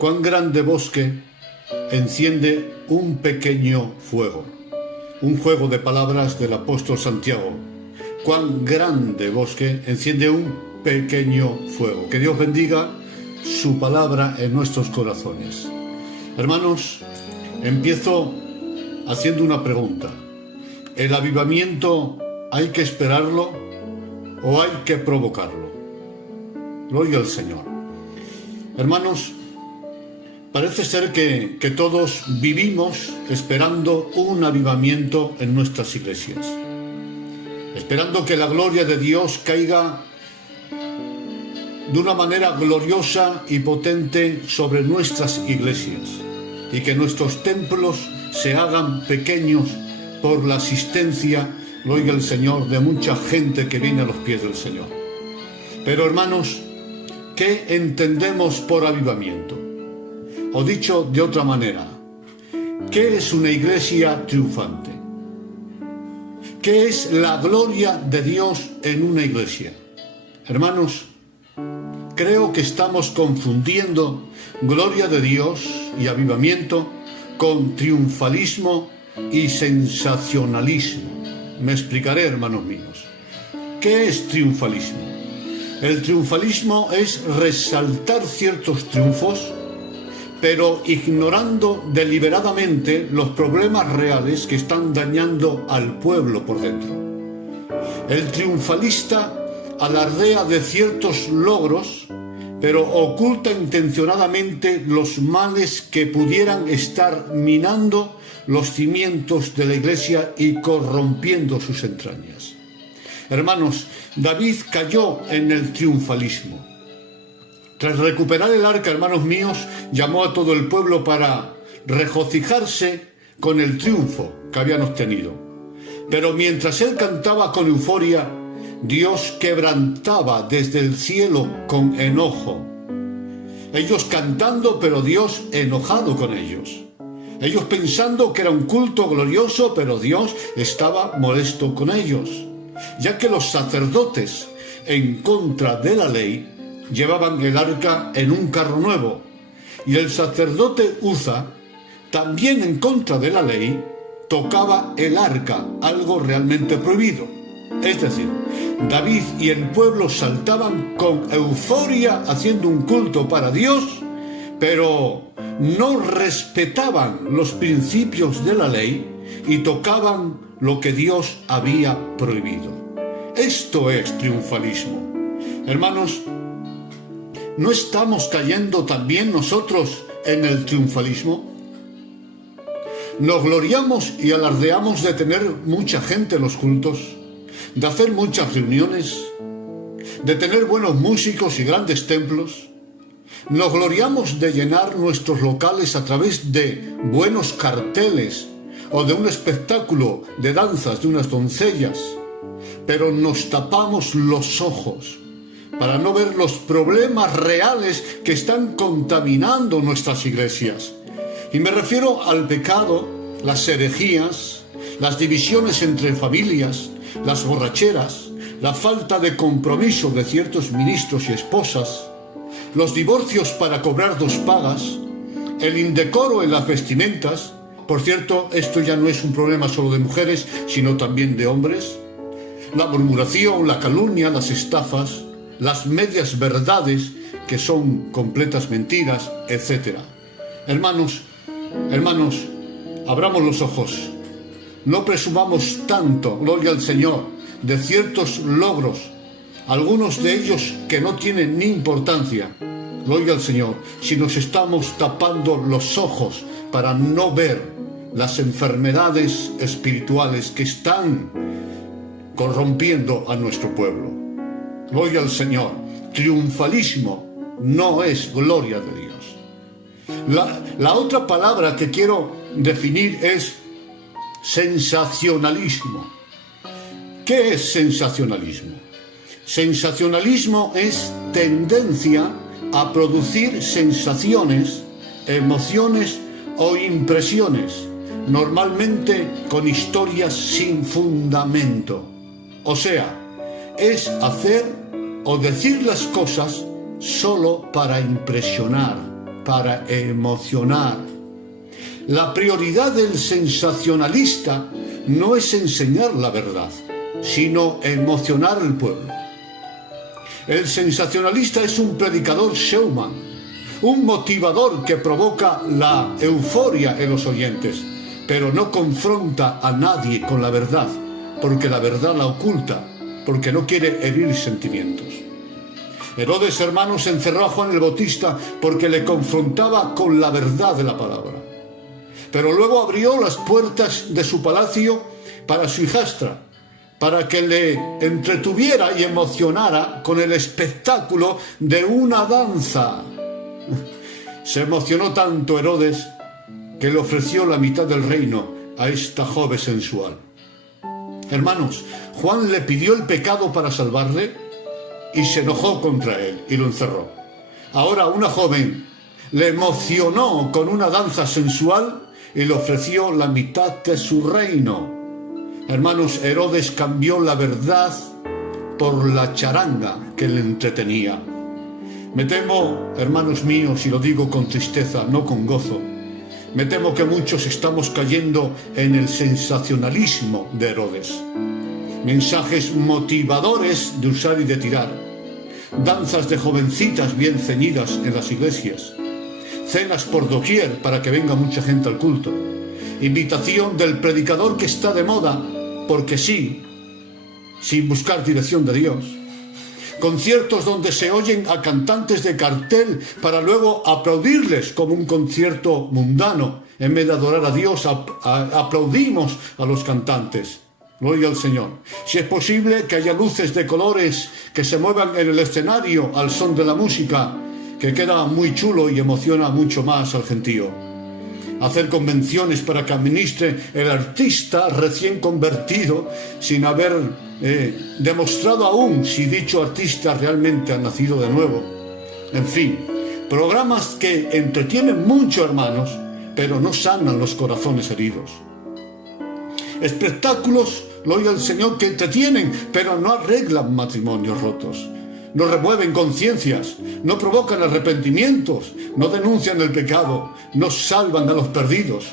Cuán grande bosque enciende un pequeño fuego. Un juego de palabras del apóstol Santiago. Cuán grande bosque enciende un pequeño fuego. Que Dios bendiga su palabra en nuestros corazones. Hermanos, empiezo haciendo una pregunta. ¿El avivamiento hay que esperarlo o hay que provocarlo? Gloria al Señor. Hermanos, parece ser que todos vivimos esperando un avivamiento en nuestras iglesias, esperando que la gloria de Dios caiga de una manera gloriosa y potente sobre nuestras iglesias y que nuestros templos se hagan pequeños por la asistencia, gloria al Señor, de mucha gente que viene a los pies del Señor. Pero hermanos, ¿qué entendemos por avivamiento? O dicho de otra manera, ¿qué es una iglesia triunfante? ¿Qué es la gloria de Dios en una iglesia? Hermanos, creo que estamos confundiendo gloria de Dios y avivamiento con triunfalismo y sensacionalismo. Me explicaré, hermanos míos. ¿Qué es triunfalismo? El triunfalismo es resaltar ciertos triunfos, pero ignorando deliberadamente los problemas reales que están dañando al pueblo por dentro. El triunfalista alardea de ciertos logros, pero oculta intencionadamente los males que pudieran estar minando los cimientos de la iglesia y corrompiendo sus entrañas. Hermanos, David cayó en el triunfalismo. Tras recuperar el arca, hermanos míos, llamó a todo el pueblo para regocijarse con el triunfo que habían obtenido. Pero mientras él cantaba con euforia, Dios quebrantaba desde el cielo con enojo. Ellos cantando, pero Dios enojado con ellos. Ellos pensando que era un culto glorioso, pero Dios estaba molesto con ellos, ya que los sacerdotes, en contra de la ley, llevaban el arca en un carro nuevo, y el sacerdote Uza, también en contra de la ley, tocaba el arca, algo realmente prohibido. Es decir, David y el pueblo saltaban con euforia haciendo un culto para Dios, pero no respetaban los principios de la ley y tocaban lo que Dios había prohibido. Esto es triunfalismo. Hermanos, ¿no estamos cayendo también nosotros en el triunfalismo? Nos gloriamos y alardeamos de tener mucha gente en los cultos, de hacer muchas reuniones, de tener buenos músicos y grandes templos. Nos gloriamos de llenar nuestros locales a través de buenos carteles o de un espectáculo de danzas de unas doncellas, pero nos tapamos los ojos para no ver los problemas reales que están contaminando nuestras iglesias. Y me refiero al pecado, las herejías, las divisiones entre familias, las borracheras, la falta de compromiso de ciertos ministros y esposas, los divorcios para cobrar dos pagas, el indecoro en las vestimentas. Por cierto, esto ya no es un problema solo de mujeres, sino también de hombres. La murmuración, la calumnia, las estafas, las medias verdades que son completas mentiras, etc. Hermanos, abramos los ojos. No presumamos tanto, gloria al Señor, de ciertos logros, algunos de ellos que no tienen ni importancia, gloria al Señor, si nos estamos tapando los ojos para no ver las enfermedades espirituales que están corrompiendo a nuestro pueblo. Gloria al Señor. Triunfalismo no es gloria de Dios. La otra palabra que quiero definir es sensacionalismo. ¿Qué es sensacionalismo? Sensacionalismo es tendencia a producir sensaciones, emociones o impresiones, normalmente con historias sin fundamento. O sea, es hacer o decir las cosas solo para impresionar, para emocionar. La prioridad del sensacionalista no es enseñar la verdad, sino emocionar al pueblo. El sensacionalista es un predicador showman, un motivador que provoca la euforia en los oyentes, pero no confronta a nadie con la verdad, porque la verdad la oculta, porque no quiere herir sentimientos. Herodes, hermanos, encerró a Juan el Bautista porque le confrontaba con la verdad de la palabra. Pero luego abrió las puertas de su palacio para su hijastra, para que le entretuviera y emocionara con el espectáculo de una danza. Se emocionó tanto Herodes que le ofreció la mitad del reino a esta joven sensual. Hermanos, Juan le pidió el pecado para salvarle y se enojó contra él y lo encerró. Ahora una joven le emocionó con una danza sensual y le ofreció la mitad de su reino. Hermanos, Herodes cambió la verdad por la charanga que le entretenía. Me temo, hermanos míos, y lo digo con tristeza, no con gozo, me temo que muchos estamos cayendo en el sensacionalismo de Herodes. Mensajes motivadores de usar y de tirar, danzas de jovencitas bien ceñidas en las iglesias, cenas por doquier para que venga mucha gente al culto, invitación del predicador que está de moda, porque sí, sin buscar dirección de Dios, conciertos donde se oyen a cantantes de cartel para luego aplaudirles como un concierto mundano. En vez de adorar a Dios, aplaudimos a los cantantes. Gloria al Señor. Si es posible, que haya luces de colores que se muevan en el escenario al son de la música, que queda muy chulo y emociona mucho más al gentío. Hacer convenciones para que administre el artista recién convertido sin haber demostrado aún si dicho artista realmente ha nacido de nuevo. En fin, programas que entretienen mucho, hermanos, pero no sanan los corazones heridos. Espectáculos, gloria al Señor, que entretienen, pero no arreglan matrimonios rotos. No remueven conciencias, no provocan arrepentimientos, no denuncian el pecado, no salvan a los perdidos.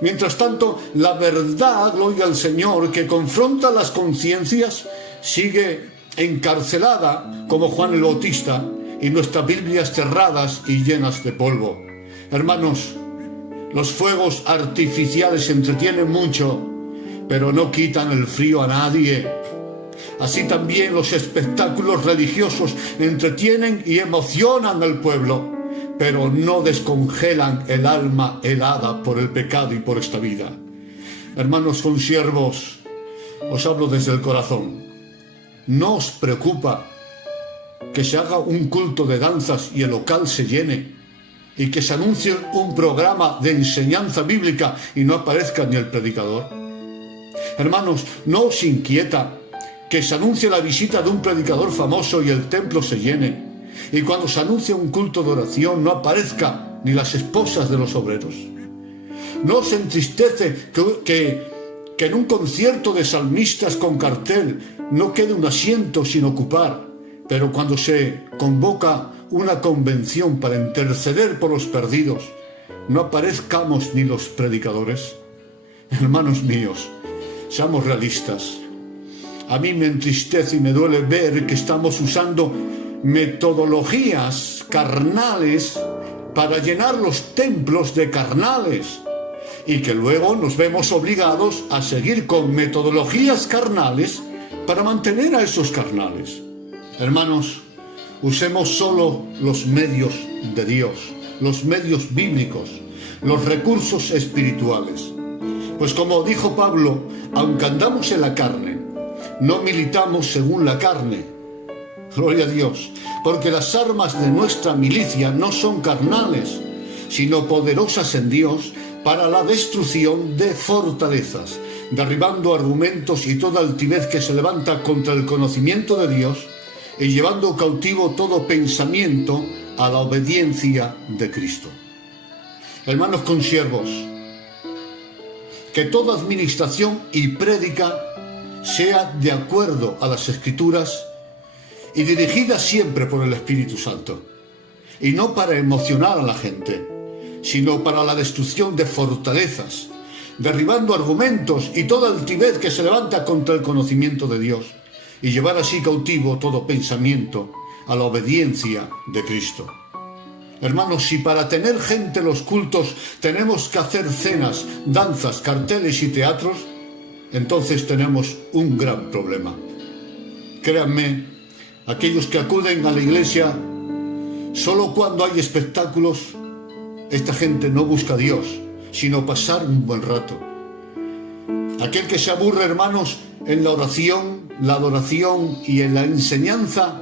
Mientras tanto, la verdad, gloria al Señor, que confronta las conciencias, sigue encarcelada como Juan el Bautista y nuestras Biblias cerradas y llenas de polvo. Hermanos, los fuegos artificiales entretienen mucho, pero no quitan el frío a nadie. Así también los espectáculos religiosos entretienen y emocionan al pueblo, pero no descongelan el alma helada por el pecado y por esta vida. Hermanos consiervos, os hablo desde el corazón. ¿No os preocupa que se haga un culto de danzas y el local se llene? Y que se anuncie un programa de enseñanza bíblica y no aparezca ni el predicador. Hermanos, ¿no os inquieta que se anuncie la visita de un predicador famoso y el templo se llene? Y cuando se anuncia un culto de oración no aparezca ni las esposas de los obreros. ¿No os entristece que en un concierto de salmistas con cartel no quede un asiento sin ocupar, pero cuando se convoca una convención para interceder por los perdidos, no aparezcamos ni los predicadores? Hermanos míos, seamos realistas. A mí me entristece y me duele ver que estamos usando metodologías carnales para llenar los templos de carnales y que luego nos vemos obligados a seguir con metodologías carnales para mantener a esos carnales. Hermanos, usemos solo los medios de Dios, los medios bíblicos, los recursos espirituales. Pues como dijo Pablo, aunque andamos en la carne, no militamos según la carne. Gloria a Dios, porque las armas de nuestra milicia no son carnales, sino poderosas en Dios para la destrucción de fortalezas, derribando argumentos y toda altivez que se levanta contra el conocimiento de Dios y llevando cautivo todo pensamiento a la obediencia de Cristo. Hermanos consiervos, que toda administración y prédica sea de acuerdo a las Escrituras y dirigida siempre por el Espíritu Santo. y no para emocionar a la gente, sino para la destrucción de fortalezas, derribando argumentos y toda altivez que se levanta contra el conocimiento de Dios, y llevar así cautivo todo pensamiento a la obediencia de Cristo. Hermanos, si para tener gente en los cultos tenemos que hacer cenas, danzas, carteles y teatros, entonces tenemos un gran problema. Créanme, aquellos que acuden a la iglesia solo cuando hay espectáculos, esta gente no busca a Dios, sino pasar un buen rato. Aquel que se aburre, hermanos, en la oración, la adoración y en la enseñanza,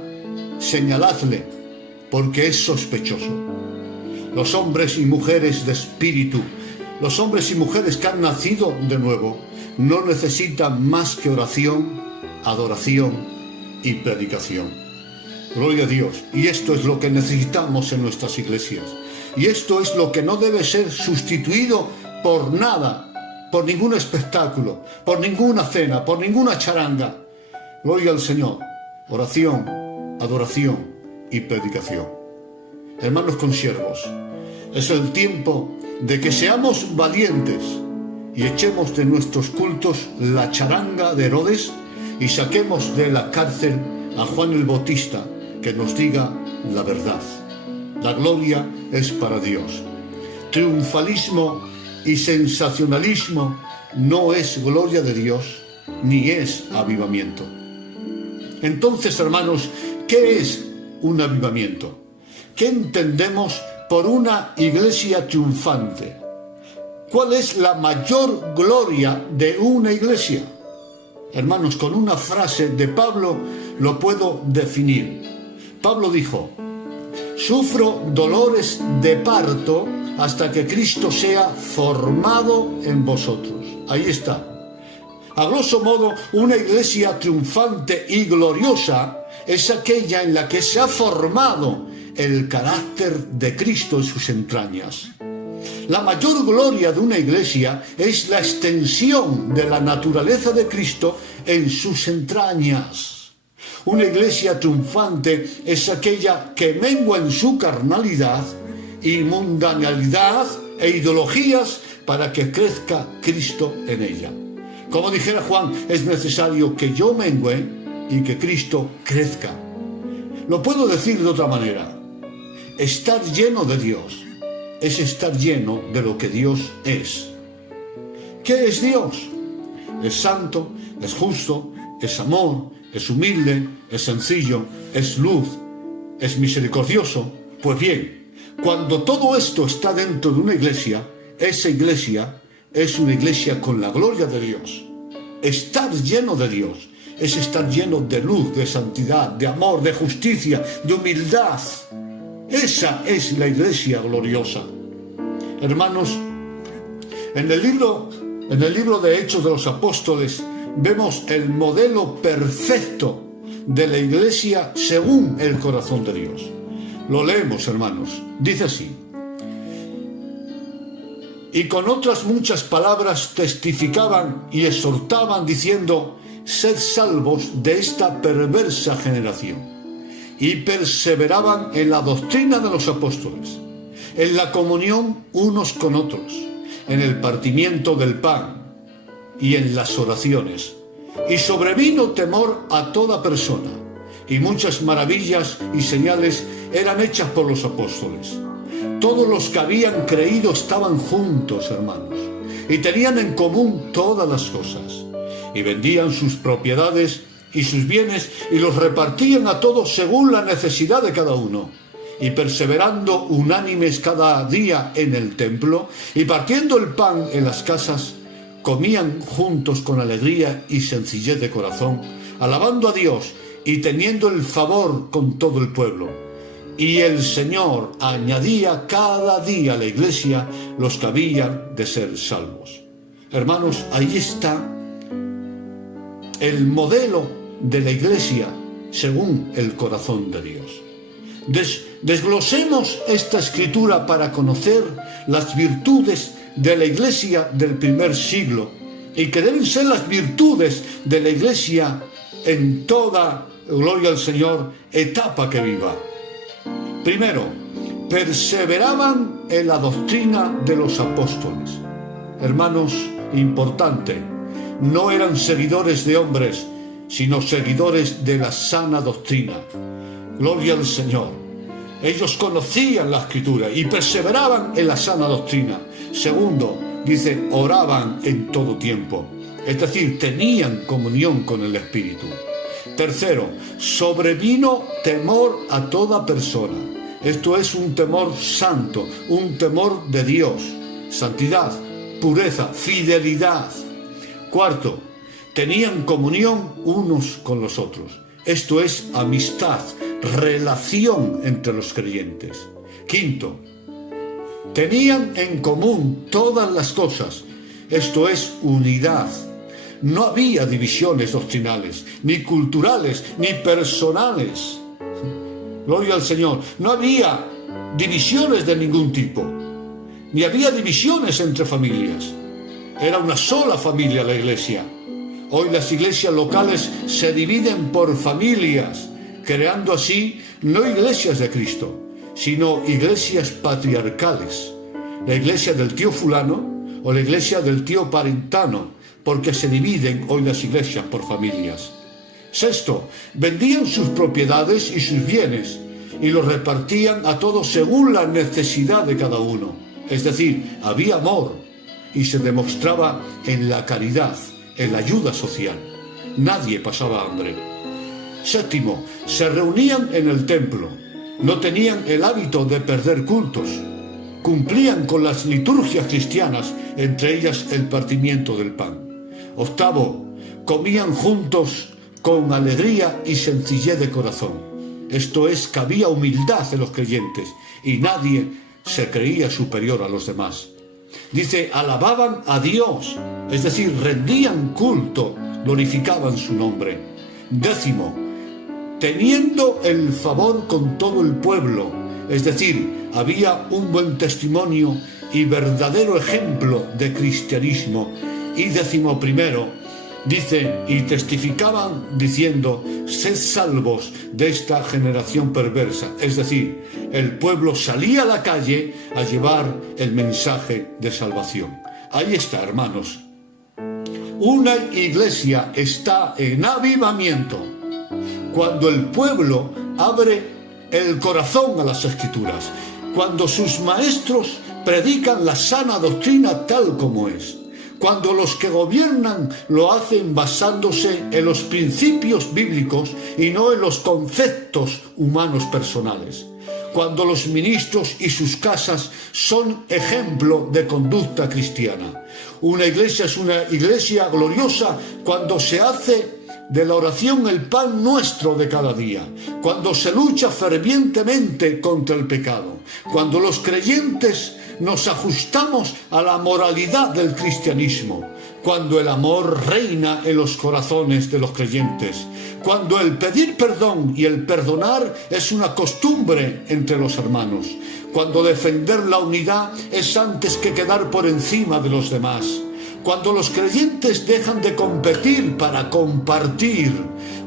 señaladle, porque es sospechoso. Los hombres y mujeres de espíritu, los hombres y mujeres que han nacido de nuevo, no necesitan más que oración, adoración y predicación. Gloria a Dios. Y esto es lo que necesitamos en nuestras iglesias. Y esto es lo que no debe ser sustituido por nada, por ningún espectáculo, por ninguna cena, por ninguna charanga. Gloria al Señor. Oración, adoración y predicación. Hermanos consiervos, es el tiempo de que seamos valientes y echemos de nuestros cultos la charanga de Herodes y saquemos de la cárcel a Juan el Bautista, que nos diga la verdad. La gloria es para Dios. Triunfalismo y sensacionalismo no es gloria de Dios, ni es avivamiento. Entonces, hermanos, ¿qué es un avivamiento? ¿Qué entendemos por una iglesia triunfante? ¿Cuál es la mayor gloria de una iglesia? Hermanos, con una frase de Pablo lo puedo definir. Pablo dijo: sufro dolores de parto hasta que Cristo sea formado en vosotros. Ahí está. A grosso modo, una iglesia triunfante y gloriosa es aquella en la que se ha formado el carácter de Cristo en sus entrañas. La mayor gloria de una iglesia es la extensión de la naturaleza de Cristo en sus entrañas. Una iglesia triunfante es aquella que mengua en su carnalidad y mundanalidad e ideologías para que crezca Cristo en ella. Como dijera Juan, es necesario que yo mengüe y que Cristo crezca. Lo puedo decir de otra manera. Estar lleno de Dios es estar lleno de lo que Dios es. ¿Qué es Dios? Es santo, es justo, es amor, es humilde, es sencillo, es luz, es misericordioso. Pues bien, cuando todo esto está dentro de una iglesia, esa iglesia es una iglesia con la gloria de Dios. Estar lleno de Dios es estar lleno de luz, de santidad, de amor, de justicia, de humildad. Esa es la iglesia gloriosa. Hermanos, en el libro de Hechos de los Apóstoles vemos el modelo perfecto de la iglesia según el corazón de Dios. Lo leemos, hermanos. Dice así: y con otras muchas palabras testificaban y exhortaban diciendo: sed salvos de esta perversa generación. Y perseveraban en la doctrina de los apóstoles, en la comunión unos con otros, en el partimiento del pan y en las oraciones. Y sobrevino temor a toda persona, y muchas maravillas y señales eran hechas por los apóstoles. Todos los que habían creído estaban juntos, hermanos, y tenían en común todas las cosas, y vendían sus propiedades y sus bienes y los repartían a todos según la necesidad de cada uno. Y perseverando unánimes cada día en el templo y partiendo el pan en las casas, comían juntos con alegría y sencillez de corazón, alabando a Dios y teniendo el favor con todo el pueblo. Y el Señor añadía cada día a la iglesia los que habían de ser salvos. Hermanos, ahí está el modelo de la iglesia según el corazón de Dios. Desglosemos esta escritura para conocer las virtudes de la iglesia del primer siglo y que deben ser las virtudes de la iglesia en toda, gloria al Señor, etapa que viva. Primero, perseveraban en la doctrina de los apóstoles. Hermanos, importante, no eran seguidores de hombres, sino seguidores de la sana doctrina. Gloria al Señor. Ellos conocían la Escritura y perseveraban en la sana doctrina. Segundo, dice, oraban en todo tiempo. Es decir, tenían comunión con el Espíritu. Tercero, sobrevino temor a toda persona. Esto es un temor santo, un temor de Dios. Santidad, pureza, fidelidad. Cuarto, tenían comunión unos con los otros. Esto es amistad, relación entre los creyentes. Quinto, tenían en común todas las cosas. Esto es unidad. No había divisiones doctrinales, ni culturales, ni personales. Gloria al Señor. No había divisiones de ningún tipo, ni había divisiones entre familias. Era una sola familia la iglesia. Hoy las iglesias locales se dividen por familias, creando así no iglesias de Cristo, sino iglesias patriarcales. La iglesia del tío fulano o la iglesia del tío parentano, porque se dividen hoy las iglesias por familias. Sexto, vendían sus propiedades y sus bienes y los repartían a todos según la necesidad de cada uno. Es decir, había amor y se demostraba en la caridad, en la ayuda social. Nadie pasaba hambre. Séptimo, se reunían en el templo. No tenían el hábito de perder cultos. Cumplían con las liturgias cristianas, entre ellas el partimiento del pan. Octavo, comían juntos con alegría y sencillez de corazón. Esto es, que había humildad en los creyentes y nadie se creía superior a los demás. Dice, alababan a Dios, es decir, rendían culto, glorificaban su nombre. Décimo, teniendo el favor con todo el pueblo, es decir, había un buen testimonio y verdadero ejemplo de cristianismo. Y décimo primero, dice, y testificaban diciendo, sed salvos de esta generación perversa. Es decir, el pueblo salía a la calle a llevar el mensaje de salvación. Ahí está, hermanos. Una iglesia está en avivamiento cuando el pueblo abre el corazón a las Escrituras, cuando sus maestros predican la sana doctrina tal como es, cuando los que gobiernan lo hacen basándose en los principios bíblicos y no en los conceptos humanos personales, cuando los ministros y sus casas son ejemplo de conducta cristiana. Una iglesia es una iglesia gloriosa cuando se hace de la oración el pan nuestro de cada día, cuando se lucha fervientemente contra el pecado, cuando los creyentes nos ajustamos a la moralidad del cristianismo, cuando el amor reina en los corazones de los creyentes, cuando el pedir perdón y el perdonar es una costumbre entre los hermanos, cuando defender la unidad es antes que quedar por encima de los demás, cuando los creyentes dejan de competir para compartir,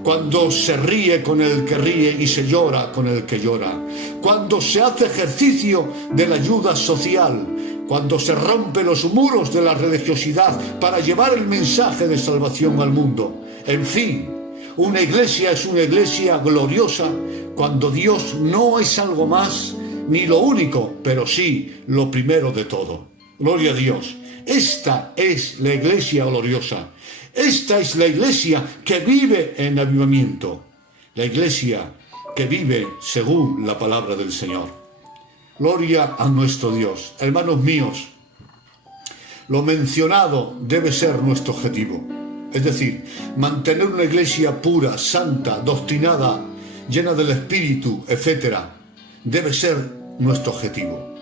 cuando se ríe con el que ríe y se llora con el que llora, cuando se hace ejercicio de la ayuda social, cuando se rompen los muros de la religiosidad para llevar el mensaje de salvación al mundo. En fin, una iglesia es una iglesia gloriosa cuando Dios no es algo más ni lo único, pero sí lo primero de todo. Gloria a Dios. Esta es la iglesia gloriosa. Esta es la iglesia que vive en avivamiento. La iglesia que vive según la palabra del Señor. Gloria a nuestro Dios. Hermanos míos, lo mencionado debe ser nuestro objetivo. Es decir, mantener una iglesia pura, santa, doctrinada, llena del Espíritu, etc., debe ser nuestro objetivo.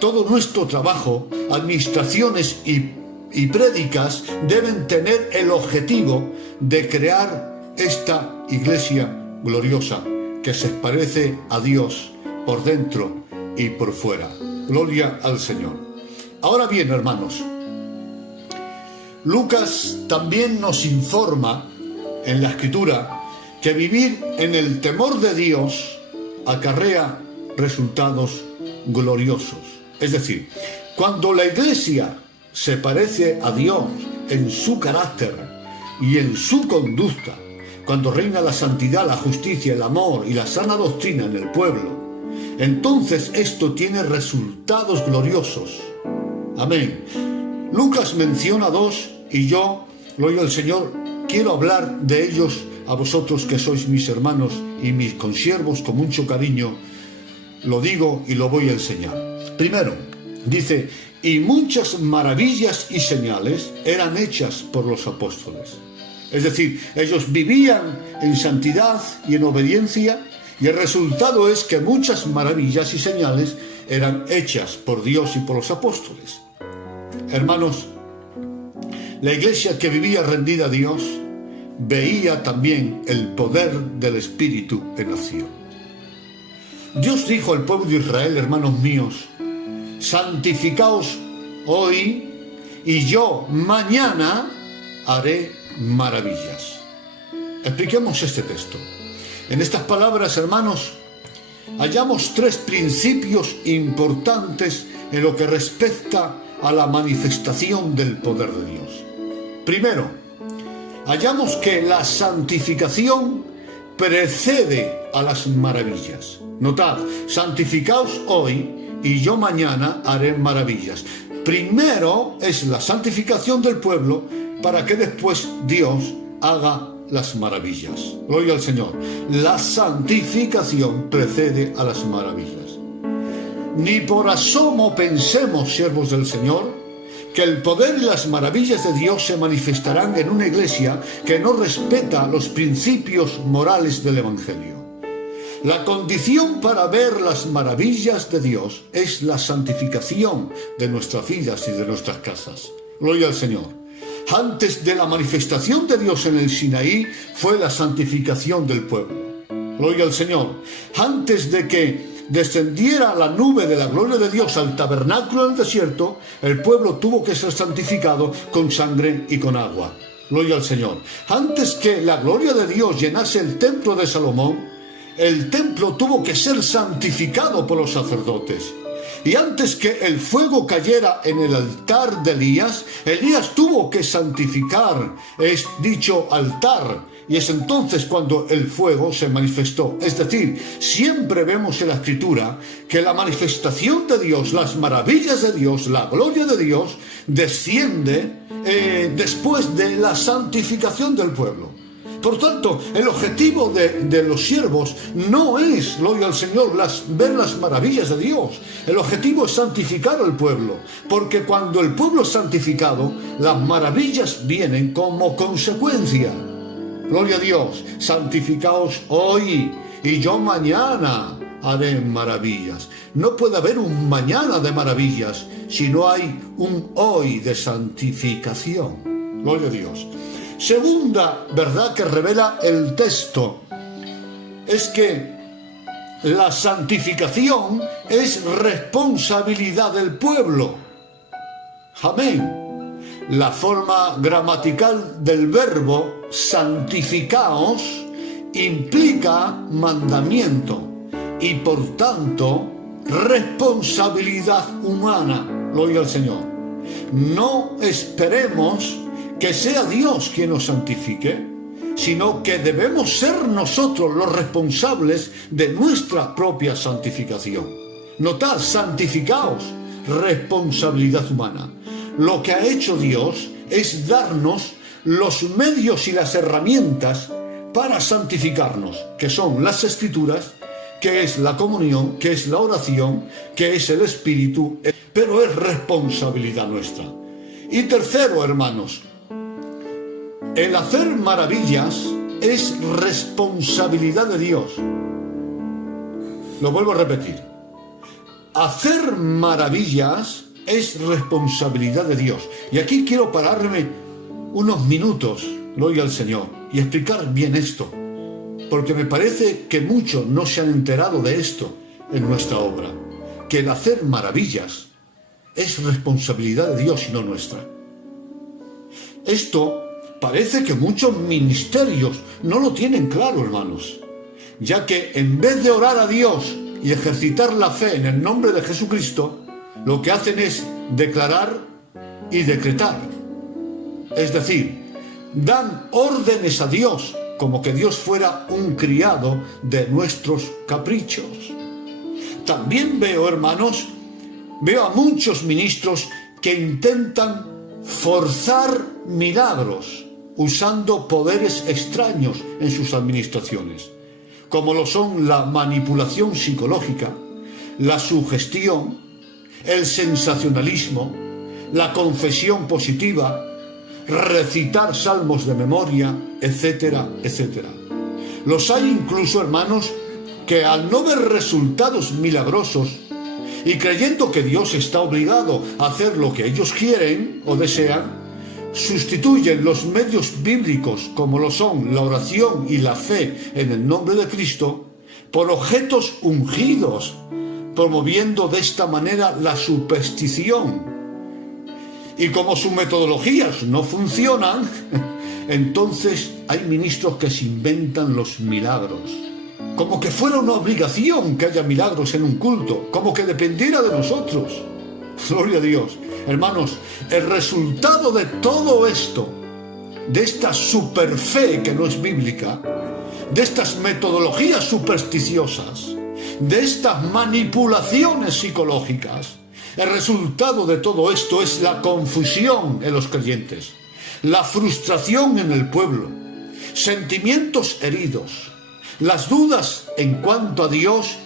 Todo nuestro trabajo, administraciones y prédicas deben tener el objetivo de crear esta iglesia gloriosa que se parece a Dios por dentro y por fuera. Gloria al Señor. Ahora bien, hermanos, Lucas también nos informa en la Escritura que vivir en el temor de Dios acarrea resultados gloriosos. Es decir, cuando la Iglesia se parece a Dios en su carácter y en su conducta, cuando reina la santidad, la justicia, el amor y la sana doctrina en el pueblo, entonces esto tiene resultados gloriosos. Amén. Lucas menciona dos y yo, gloria al Señor, quiero hablar de ellos a vosotros que sois mis hermanos y mis consiervos con mucho cariño. Lo digo y lo voy a enseñar. Primero, dice, y muchas maravillas y señales eran hechas por los apóstoles. Es decir, ellos vivían en santidad y en obediencia, y el resultado es que muchas maravillas y señales eran hechas por Dios y por los apóstoles. Hermanos, la iglesia que vivía rendida a Dios veía también el poder del Espíritu en acción. Dios dijo al pueblo de Israel, hermanos míos, santificaos hoy y yo mañana haré maravillas. Expliquemos este texto. En estas palabras, hermanos, hallamos tres principios importantes en lo que respecta a la manifestación del poder de Dios. Primero, hallamos que la santificación precede a las maravillas. Notad, santificaos hoy y yo mañana haré maravillas. Primero es la santificación del pueblo para que después Dios haga las maravillas. Gloria al Señor. La santificación precede a las maravillas. Ni por asomo pensemos, siervos del Señor, que el poder y las maravillas de Dios se manifestarán en una iglesia que no respeta los principios morales del Evangelio. La condición para ver las maravillas de Dios es la santificación de nuestras vidas y de nuestras casas. Gloria al Señor. Antes de la manifestación de Dios en el Sinaí fue la santificación del pueblo. Gloria al Señor. Antes de que descendiera la nube de la gloria de Dios al tabernáculo del desierto, el pueblo tuvo que ser santificado con sangre y con agua. Gloria al Señor. Antes que la gloria de Dios llenase el templo de Salomón, el templo tuvo que ser santificado por los sacerdotes. Y antes que el fuego cayera en el altar de Elías, Elías tuvo que santificar dicho altar. Y es entonces cuando el fuego se manifestó. Es decir, siempre vemos en la Escritura que la manifestación de Dios, las maravillas de Dios, la gloria de Dios, desciende después de la santificación del pueblo. Por tanto, el objetivo de los siervos no es, gloria al Señor, ver las maravillas de Dios. El objetivo es santificar al pueblo, porque cuando el pueblo es santificado, las maravillas vienen como consecuencia. Gloria a Dios, santificaos hoy y yo mañana haré maravillas. No puede haber un mañana de maravillas si no hay un hoy de santificación. Gloria a Dios. Segunda verdad que revela el texto es que la santificación es responsabilidad del pueblo. Amén. La forma gramatical del verbo santificaos implica mandamiento y por tanto responsabilidad humana. Gloria al Señor. No esperemos que sea Dios quien nos santifique, sino que debemos ser nosotros los responsables de nuestra propia santificación. Notad, santificaos, responsabilidad humana. Lo que ha hecho Dios es darnos los medios y las herramientas para santificarnos, que son las Escrituras, que es la comunión, que es la oración, que es el Espíritu, pero es responsabilidad nuestra. Y tercero, hermanos, el hacer maravillas es responsabilidad de Dios. Lo vuelvo a repetir. Hacer maravillas es responsabilidad de Dios. Y aquí quiero pararme unos minutos, gloria al Señor, y explicar bien esto, porque me parece que muchos no se han enterado de esto en nuestra obra, que el hacer maravillas es responsabilidad de Dios y no nuestra. Esto parece que muchos ministerios no lo tienen claro, hermanos, ya que en vez de orar a Dios y ejercitar la fe en el nombre de Jesucristo, lo que hacen es declarar y decretar. Es decir, dan órdenes a Dios, como que Dios fuera un criado de nuestros caprichos. También veo, hermanos, a muchos ministros que intentan forzar milagros usando poderes extraños en sus administraciones, como lo son la manipulación psicológica, la sugestión, el sensacionalismo, la confesión positiva, recitar salmos de memoria, etcétera, etcétera. Los hay incluso, hermanos, que al no ver resultados milagrosos y creyendo que Dios está obligado a hacer lo que ellos quieren o desean, sustituyen los medios bíblicos, como lo son la oración y la fe en el nombre de Cristo, por objetos ungidos, promoviendo de esta manera la superstición. Y como sus metodologías no funcionan, entonces hay ministros que se inventan los milagros, como que fuera una obligación que haya milagros en un culto, como que dependiera de nosotros. Gloria a Dios. Hermanos, el resultado de todo esto, de esta superfe que no es bíblica, de estas metodologías supersticiosas, de estas manipulaciones psicológicas, el resultado de todo esto es la confusión en los creyentes, la frustración en el pueblo, sentimientos heridos, las dudas en cuanto a Dios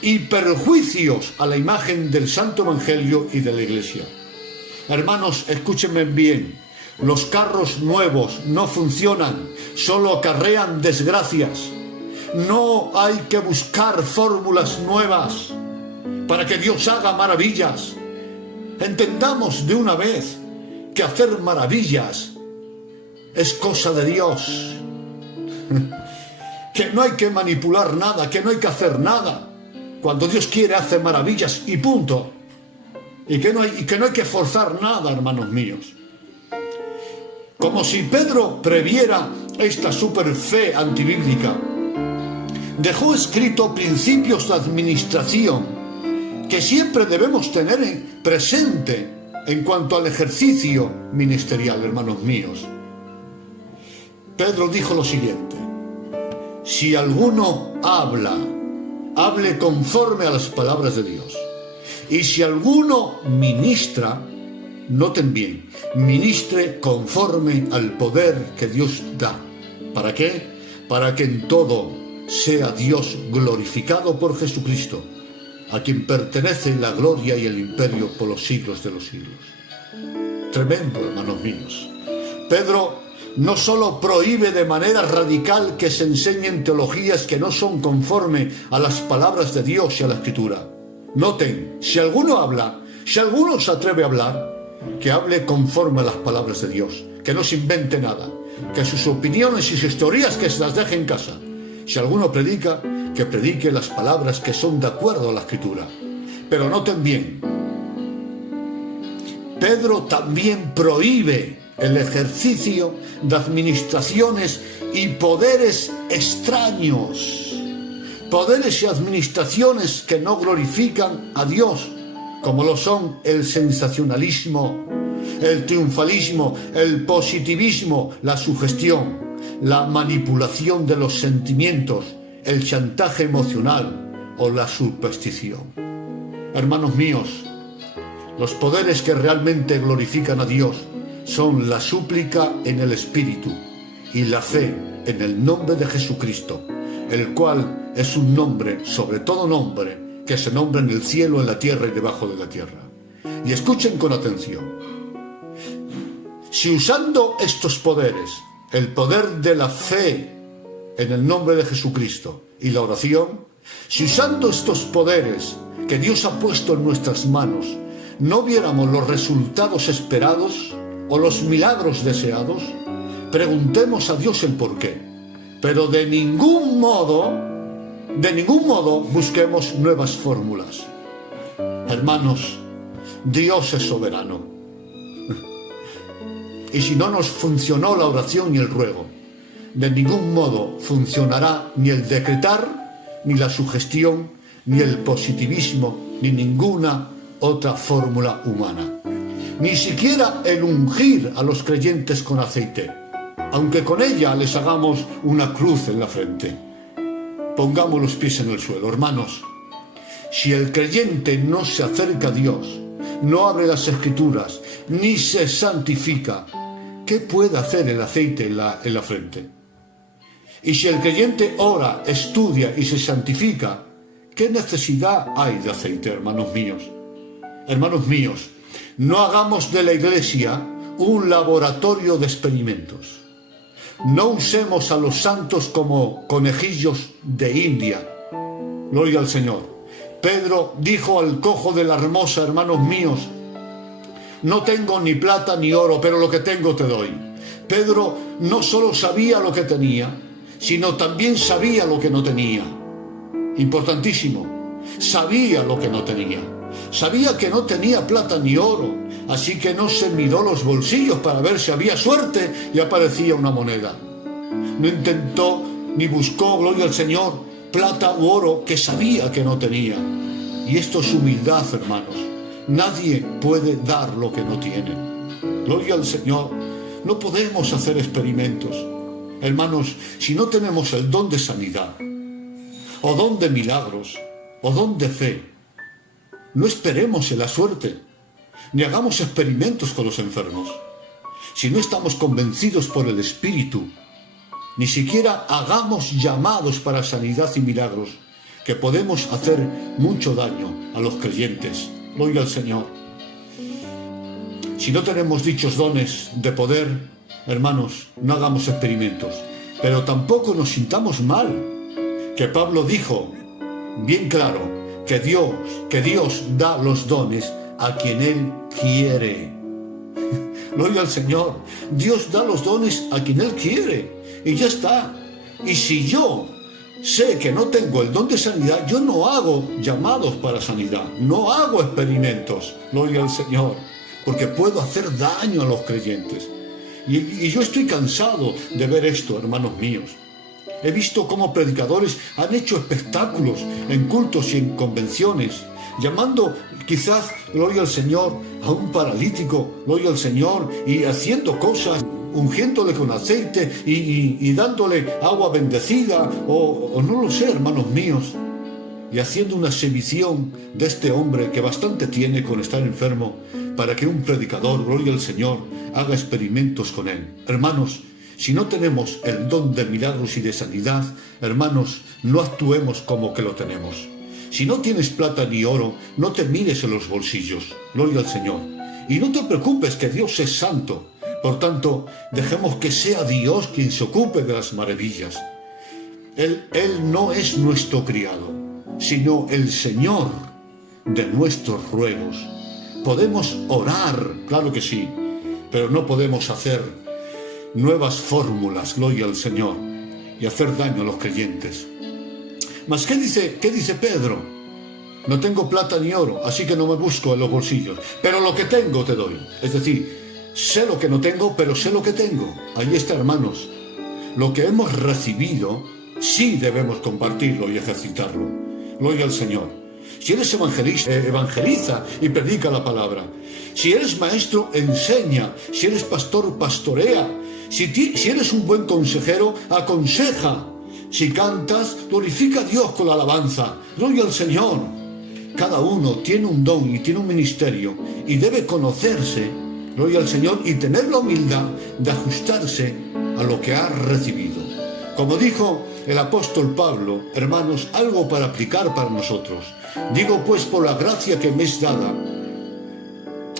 y perjuicios a la imagen del Santo Evangelio y de la Iglesia. Hermanos, escúchenme bien, los carros nuevos no funcionan, solo acarrean desgracias. No hay que buscar fórmulas nuevas para que Dios haga maravillas. Entendamos de una vez que hacer maravillas es cosa de Dios, que no hay que manipular nada, que no hay que hacer nada. Cuando Dios quiere, hace maravillas y punto. Y que no hay que forzar nada, hermanos míos. Como si Pedro previera esta superfe antibíblica, dejó escrito principios de administración que siempre debemos tener presente en cuanto al ejercicio ministerial, hermanos míos. Pedro dijo lo siguiente: si alguno hable conforme a las palabras de Dios. Y si alguno ministra, noten bien, ministre conforme al poder que Dios da. ¿Para qué? Para que en todo sea Dios glorificado por Jesucristo, a quien pertenece la gloria y el imperio por los siglos de los siglos. Tremendo, hermanos míos. Pedro no solo prohíbe de manera radical que se enseñen teologías que no son conforme a las palabras de Dios y a la Escritura. Noten, si alguno se atreve a hablar, que hable conforme a las palabras de Dios, que no se invente nada, que sus opiniones y sus teorías que se las deje en casa. Si alguno predica, que predique las palabras que son de acuerdo a la Escritura. Pero noten bien, Pedro también prohíbe el ejercicio de administraciones y poderes extraños, poderes y administraciones que no glorifican a Dios, como lo son el sensacionalismo, el triunfalismo, el positivismo, la sugestión, la manipulación de los sentimientos, el chantaje emocional o la superstición. Hermanos míos, los poderes que realmente glorifican a Dios son la súplica en el Espíritu y la fe en el nombre de Jesucristo, el cual es un nombre, sobre todo nombre, que se nombra en el cielo, en la tierra y debajo de la tierra. Y escuchen con atención. Si usando estos poderes, el poder de la fe en el nombre de Jesucristo y la oración, si usando estos poderes que Dios ha puesto en nuestras manos, no viéramos los resultados esperados o los milagros deseados, preguntemos a Dios el porqué. Pero de ningún modo busquemos nuevas fórmulas. Hermanos, Dios es soberano. Y si no nos funcionó la oración y el ruego, de ningún modo funcionará ni el decretar, ni la sugestión, ni el positivismo, ni ninguna otra fórmula humana. Ni siquiera el ungir a los creyentes con aceite, aunque con ella les hagamos una cruz en la frente. Pongamos los pies en el suelo, hermanos. Si el creyente no se acerca a Dios, no abre las Escrituras, ni se santifica, ¿qué puede hacer el aceite en la frente? Y si el creyente ora, estudia y se santifica, ¿qué necesidad hay de aceite, hermanos míos? Hermanos míos, no hagamos de la Iglesia un laboratorio de experimentos. No usemos a los santos como conejillos de India. Gloria al Señor. Pedro dijo al cojo de la hermosa, hermanos míos, no tengo ni plata ni oro, pero lo que tengo te doy. Pedro no solo sabía lo que tenía, sino también sabía lo que no tenía. Importantísimo. Sabía lo que no tenía. Sabía que no tenía plata ni oro, así que no se miró los bolsillos para ver si había suerte y aparecía una moneda. No intentó ni buscó, gloria al Señor, plata u oro que sabía que no tenía. Y esto es humildad, hermanos. Nadie puede dar lo que no tiene. Gloria al Señor. No podemos hacer experimentos. Hermanos, si no tenemos el don de sanidad, o don de milagros, o don de fe, no esperemos en la suerte, ni hagamos experimentos con los enfermos. Si no estamos convencidos por el Espíritu, ni siquiera hagamos llamados para sanidad y milagros, que podemos hacer mucho daño a los creyentes. Gloria al Señor. Si no tenemos dichos dones de poder, hermanos, no hagamos experimentos, pero tampoco nos sintamos mal, que Pablo dijo bien claro que Dios da los dones a quien Él quiere. Gloria al Señor. Dios da los dones a quien Él quiere y ya está. Y si yo sé que no tengo el don de sanidad, yo no hago llamados para sanidad, no hago experimentos. Gloria al Señor, porque puedo hacer daño a los creyentes. Y yo estoy cansado de ver esto, hermanos míos. He visto cómo predicadores han hecho espectáculos en cultos y en convenciones, llamando quizás, gloria al Señor, a un paralítico, gloria al Señor, y haciendo cosas, ungiéndole con aceite y dándole agua bendecida, o no lo sé, hermanos míos, y haciendo una exhibición de este hombre que bastante tiene con estar enfermo, para que un predicador, gloria al Señor, haga experimentos con él. Hermanos, si no tenemos el don de milagros y de sanidad, hermanos, no actuemos como que lo tenemos. Si no tienes plata ni oro, no te mires en los bolsillos. Gloria al Señor. Y no te preocupes, que Dios es santo. Por tanto, dejemos que sea Dios quien se ocupe de las maravillas. Él no es nuestro criado, sino el Señor de nuestros ruegos. Podemos orar, claro que sí, pero no podemos hacer nuevas fórmulas, gloria al Señor, y hacer daño a los creyentes. Mas, ¿qué dice Pedro? No tengo plata ni oro, así que no me busco en los bolsillos, pero lo que tengo te doy. Es decir, sé lo que no tengo, pero sé lo que tengo. Ahí está, hermanos. Lo que hemos recibido, sí debemos compartirlo y ejercitarlo. Gloria al Señor. Si eres evangelista, evangeliza y predica la palabra. Si eres maestro, enseña. Si eres pastor, pastorea. Si eres un buen consejero, aconseja. Si cantas, glorifica a Dios con la alabanza. Gloria al Señor. Cada uno tiene un don y tiene un ministerio y debe conocerse, gloria al Señor, y tener la humildad de ajustarse a lo que ha recibido. Como dijo el apóstol Pablo, hermanos, algo para aplicar para nosotros. Digo pues, por la gracia que me es dada,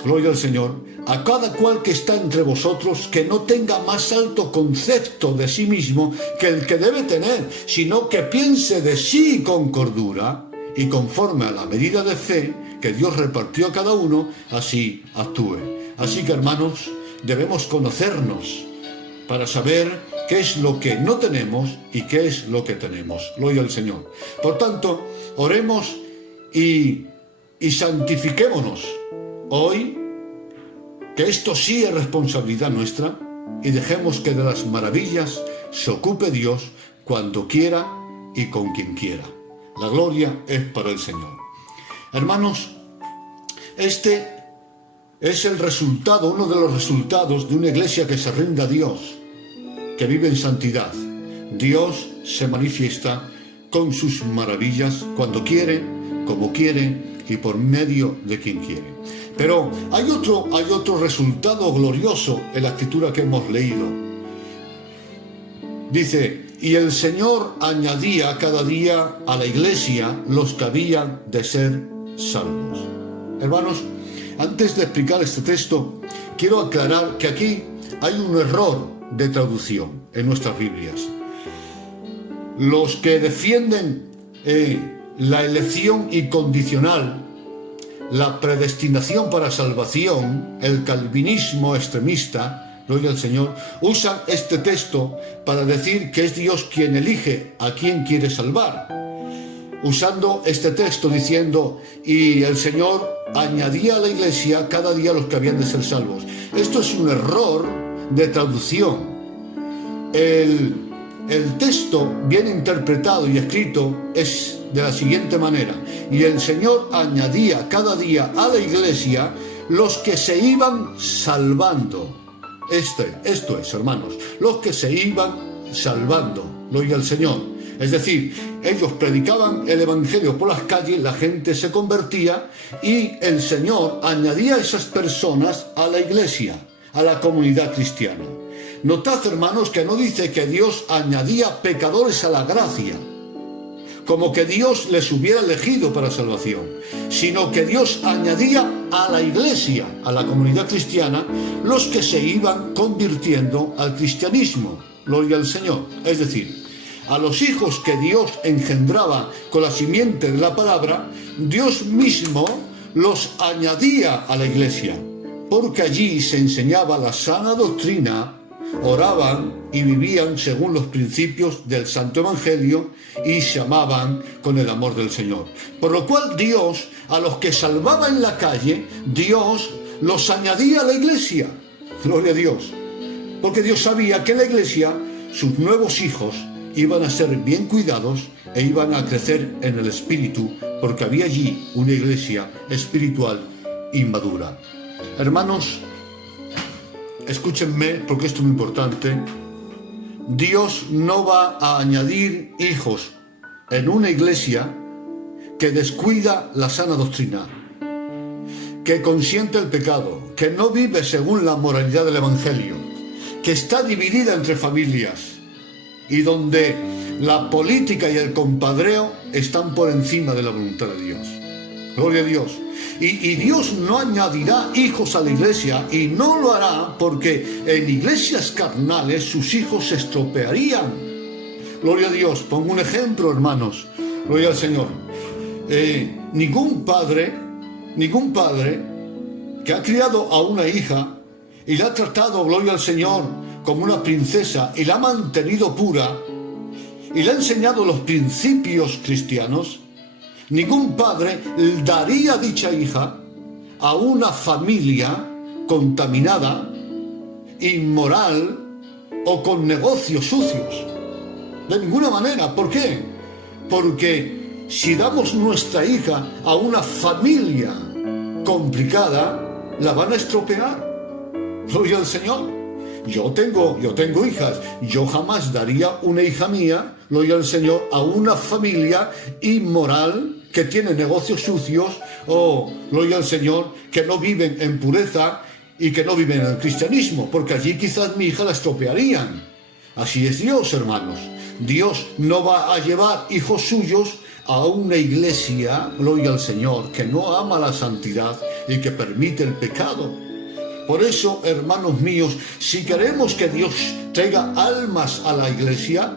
gloria al Señor, a cada cual que está entre vosotros, que no tenga más alto concepto de sí mismo que el que debe tener, sino que piense de sí con cordura y conforme a la medida de fe que Dios repartió a cada uno, así actúe. Así que, hermanos, debemos conocernos para saber qué es lo que no tenemos y qué es lo que tenemos. Gloria al Señor. Por tanto, oremos y santifiquémonos hoy, que esto sí es responsabilidad nuestra, y dejemos que de las maravillas se ocupe Dios cuando quiera y con quien quiera. La gloria es para el Señor. Hermanos, este es el resultado, uno de los resultados de una iglesia que se rinde a Dios, que vive en santidad. Dios se manifiesta con sus maravillas cuando quiere, como quiere y por medio de quien quiere. Pero hay otro resultado glorioso en la escritura que hemos leído. Dice: y el Señor añadía cada día a la iglesia los que habían de ser salvos. Hermanos, antes de explicar este texto, quiero aclarar que aquí hay un error de traducción en nuestras Biblias. Los que defienden la elección incondicional, la predestinación para salvación, el calvinismo extremista, gloria al Señor, usan este texto para decir que es Dios quien elige a quien quiere salvar. Usando este texto diciendo: y el Señor añadía a la iglesia cada día los que habían de ser salvos. Esto es un error de traducción. El texto bien interpretado y escrito es de la siguiente manera: y el Señor añadía cada día a la iglesia los que se iban salvando. Esto es, hermanos, los que se iban salvando, gloria al Señor. Es decir, ellos predicaban el evangelio por las calles, la gente se convertía y el Señor añadía a esas personas a la iglesia, a la comunidad cristiana. Notad, hermanos, que no dice que Dios añadía pecadores a la gracia, como que Dios les hubiera elegido para salvación, sino que Dios añadía a la iglesia, a la comunidad cristiana, los que se iban convirtiendo al cristianismo, gloria al Señor. Es decir, a los hijos que Dios engendraba con la simiente de la palabra, Dios mismo los añadía a la iglesia, porque allí se enseñaba la sana doctrina, oraban y vivían según los principios del Santo Evangelio y se amaban con el amor del Señor. Por lo cual Dios, a los que salvaba en la calle, Dios los añadía a la iglesia. Gloria a Dios. Porque Dios sabía que en la iglesia sus nuevos hijos iban a ser bien cuidados e iban a crecer en el espíritu, porque había allí una iglesia espiritual inmadura. Hermanos, escúchenme porque esto es muy importante. Dios no va a añadir hijos en una iglesia que descuida la sana doctrina, que consiente el pecado, que no vive según la moralidad del Evangelio, que está dividida entre familias y donde la política y el compadreo están por encima de la voluntad de Dios. Gloria a Dios. Y Dios no añadirá hijos a la iglesia, y no lo hará porque en iglesias carnales sus hijos se estropearían. Gloria a Dios. Pongo un ejemplo, hermanos. Gloria al Señor. Ningún padre que ha criado a una hija y la ha tratado, gloria al Señor, como una princesa y la ha mantenido pura y le ha enseñado los principios cristianos, ningún padre daría a dicha hija a una familia contaminada, inmoral o con negocios sucios. De ninguna manera. ¿Por qué? Porque si damos nuestra hija a una familia complicada, la van a estropear. Gloria al Señor. Yo tengo hijas. Yo jamás daría una hija mía, gloria al Señor, a una familia inmoral que tiene negocios sucios o, gloria al Señor, que no viven en pureza y que no viven en el cristianismo, porque allí quizás mi hija la estropearían. Así es Dios, hermanos. Dios no va a llevar hijos suyos a una iglesia, gloria al Señor, que no ama la santidad y que permite el pecado. Por eso, hermanos míos, si queremos que Dios traiga almas a la iglesia,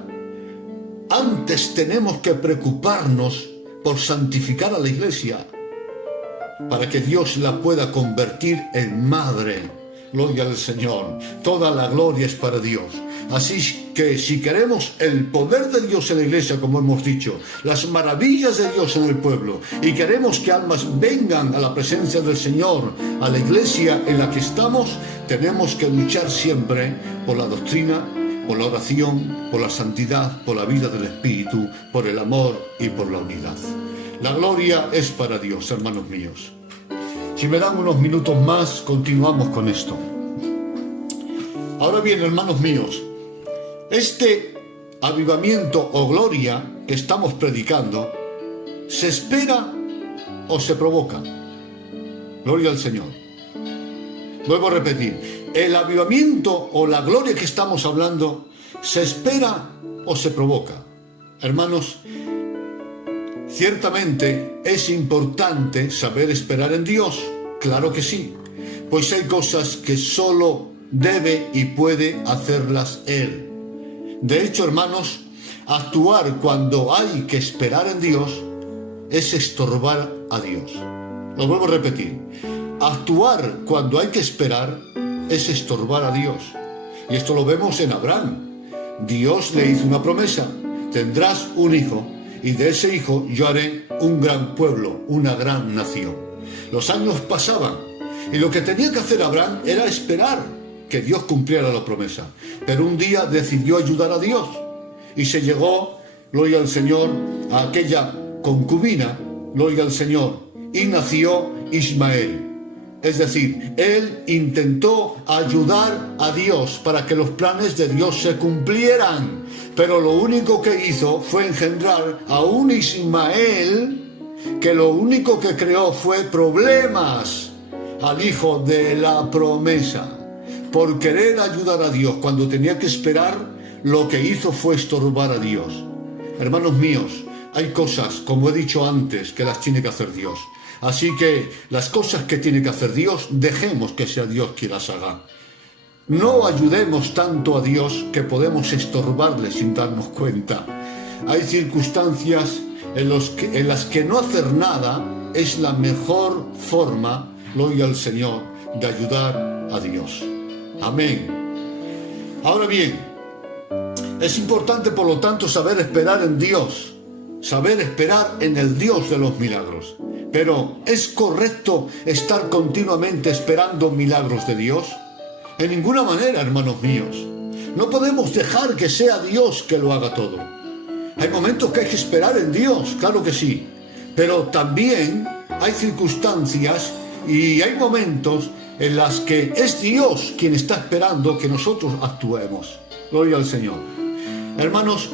antes tenemos que preocuparnos por santificar a la iglesia, para que Dios la pueda convertir en madre. Gloria al Señor. Toda la gloria es para Dios. Así que si queremos el poder de Dios en la iglesia, como hemos dicho, las maravillas de Dios en el pueblo, y queremos que almas vengan a la presencia del Señor, a la iglesia en la que estamos, tenemos que luchar siempre por la doctrina, por la oración, por la santidad, por la vida del Espíritu, por el amor y por la unidad. La gloria es para Dios, hermanos míos. Si me dan unos minutos más, continuamos con esto. Ahora bien, hermanos míos, este avivamiento o gloria que estamos predicando, ¿se espera o se provoca? Gloria al Señor. Vuelvo a repetir, el avivamiento o la gloria que estamos hablando, ¿se espera o se provoca? Hermanos, ciertamente es importante saber esperar en Dios, claro que sí, pues hay cosas que solo debe y puede hacerlas Él. De hecho, hermanos, actuar cuando hay que esperar en Dios es estorbar a Dios. Lo vuelvo a repetir, actuar cuando hay que esperar es estorbar a Dios. Y esto lo vemos en Abraham. Dios le hizo una promesa: tendrás un hijo, y de ese hijo yo haré un gran pueblo, una gran nación. Los años pasaban, y lo que tenía que hacer Abraham era esperar que Dios cumpliera la promesa. Pero un día decidió ayudar a Dios, y se llegó, gloria al Señor, a aquella concubina, gloria al Señor, y nació Ismael. Es decir, él intentó ayudar a Dios para que los planes de Dios se cumplieran, pero lo único que hizo fue engendrar a un Ismael que lo único que creó fue problemas al hijo de la promesa. Por querer ayudar a Dios cuando tenía que esperar, lo que hizo fue estorbar a Dios. Hermanos míos, hay cosas, como he dicho antes, que las tiene que hacer Dios. Así que las cosas que tiene que hacer Dios, dejemos que sea Dios quien las haga. No ayudemos tanto a Dios que podemos estorbarle sin darnos cuenta. Hay circunstancias en las que no hacer nada es la mejor forma, gloria al Señor, de ayudar a Dios. Amén. Ahora bien, es importante por lo tanto saber esperar en Dios, saber esperar en el Dios de los milagros. Pero, ¿es correcto estar continuamente esperando milagros de Dios? En ninguna manera, hermanos míos. No podemos dejar que sea Dios que lo haga todo. Hay momentos que hay que esperar en Dios, claro que sí. Pero también hay circunstancias y hay momentos en las que es Dios quien está esperando que nosotros actuemos. Gloria al Señor. Hermanos,